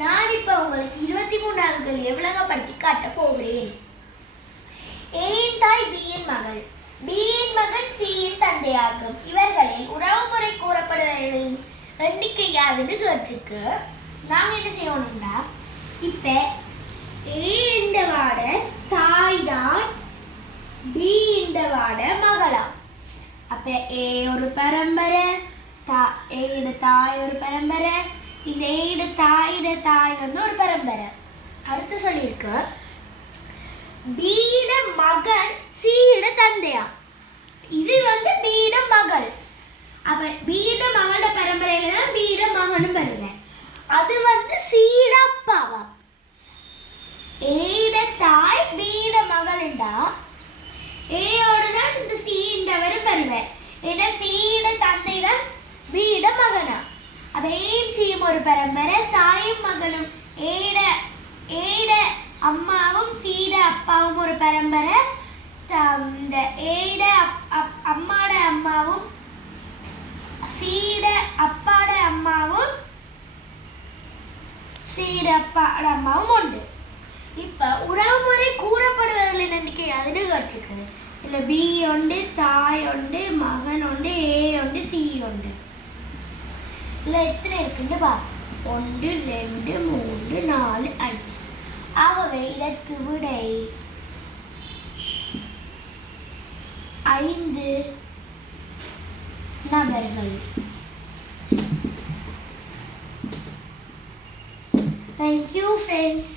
நான் இப்போ உங்களுக்கு 23வது கேள்வியை விளங்கப்படுத்தி காட்ட போகிறேன். ஏயின் தாய் பியின் மகள், பியின் மகன் சியின் தந்தையாகும். இவர்களின் உறவுமுறை கூறப்படுவர்களின் எண்ணிக்கை யாதுன்னு கேட்டிருக்கு. நாங்கள் என்ன செய்யணும்னா, இப்போ ஏ இந்த வாட தாய் தான், பி இந்த வாட மகளா. அப்போ ஏ ஒரு பரம்பரை, ஏட தாய் ஒரு பரம்பரை, இந்த ஏட தாய் வந்து ஒரு பரம்பரை. அடுத்து சொல்லியிருக்கு பீட மகன் சீட தந்தையா. இது வந்து பீட மகள். அப்ப பீட மகளோட பரம்பரையில தான் பீட மகனும் வருவேன். அது வந்து சீட அப்பாவா. ஏட தாய் பீட மகள்ண்டா ஏயோட தான் இந்த சீண்டவரும் வருவேன். ஏன்னா சீட தந்தை தான் பீட மகனா. அப்ப ஏன் சீயும் ஒரு பரம்பரை, தாயும் மகனும் ஏட ஏட அம்மாவும் சீட அப்பாவும் ஒரு பரம்பரை. இந்த ஏட அம்மாட அம்மாவும் சீட அப்பாட அம்மாவும் சீட அப்பாட அம்மாவும் உண்டு. இப்ப உறவுமுறை கூறப்படுவர்களின் எண்ணிக்கை அதுன்னு கேட்டிருக்கு. இல்ல பி உண்டு, தாய் உண்டு, மகன் உண்டு, ஏ உண்டு, சி உண்டு. இல்ல எத்தனை இருக்குன்னு பா. 1 2 3 4 5. ஆகவே இதற்கு விடை